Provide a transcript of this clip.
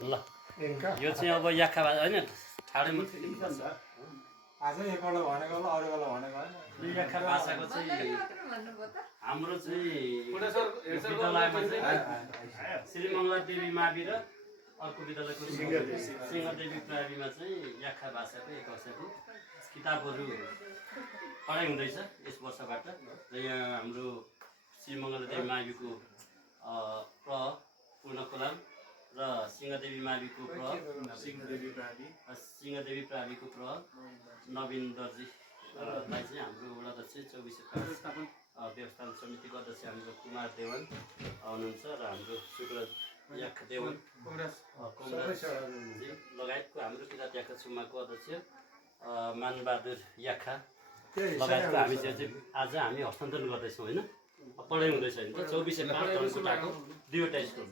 ल यो चाहिँ अब याखा होइन ठाडै मात्रै आज एकपल्ट भनेको ल अरू बेला भनेको होइन याखा भाषाको चाहिँ हाम्रो चाहिँ विद्यालयमा चाहिँ श्रीमङ्गला देवी मावि र अर्को विद्यालयको सिंहदेवी प्राविमा चाहिँ याखा भाषाको एक कक्षाको किताबहरू पढाइ हुँदैछ यस वर्षबाट र यहाँ हाम्रो श्रीमङ्गला देवी माविको प्र पूर्ण कोलाम र सिंहदेवी माविको प्र सिंहदेवी प्राविको प्र नवीन दर्जीलाई चाहिँ हाम्रो वडा अध्यक्ष 24 व्यवस्थापन समितिको अध्यक्ष हाम्रो कुमार देवन हुनुहुन्छ र हाम्रो शुक्र याखा देवन कङ्ग्रेसजी लगायतको हाम्रो किराँत याखा सुम्माको अध्यक्ष मानबहादुर याखा लगायतको हामी चाहिँ आज हामी हस्तान्तरण गर्दैछौँ होइन पढाइ हुँदैछ भने त 24/5 दुईवटा स्कुल